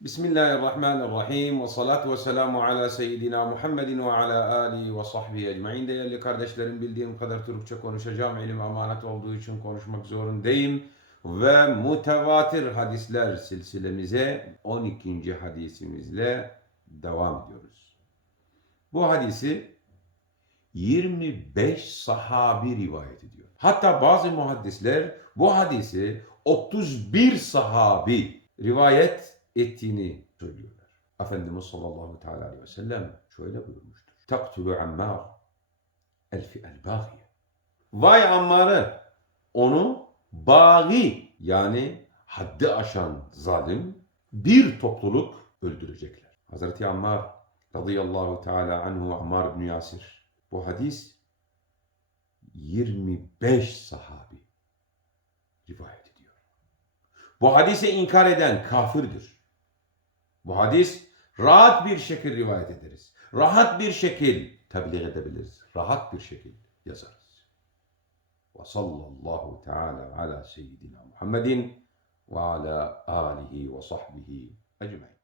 Bismillahirrahmanirrahim ve salatu ve selamu ala seyyidina Muhammedin ve ala alihi ve sahbihi ecmain. Değerli kardeşlerim bildiğim kadar Türkçe konuşacağım. Elim emanet olduğu için konuşmak zorundayım. Ve mutevatir hadisler silsilemize 12. hadisimizle devam ediyoruz. Bu hadisi 25 sahabi rivayet ediyor. Hatta bazı muhaddisler bu hadisi 31 sahabi rivayet ettiğini söylüyorlar. Efendimiz sallallahu teala aleyhi ve sellem şöyle buyurmuştur. Taktulu ammar el fi'el baghiye. Vay Ammar'ı onu bagi yani haddi aşan zalim bir topluluk öldürecekler. Hazreti Ammar radıyallahu teala anhu Ammar bin Yasir. Bu hadis 25 sahabi rivayet ediyor. Bu hadise inkar eden kafirdir. Bu hadis rahat bir şekilde rivayet ederiz. Rahat bir şekil tebliğ edebiliriz. Rahat bir şekil yazarız. Ve sallallahu teala ala seyyidina Muhammedin ve ala alihi ve sahbihi ecmain.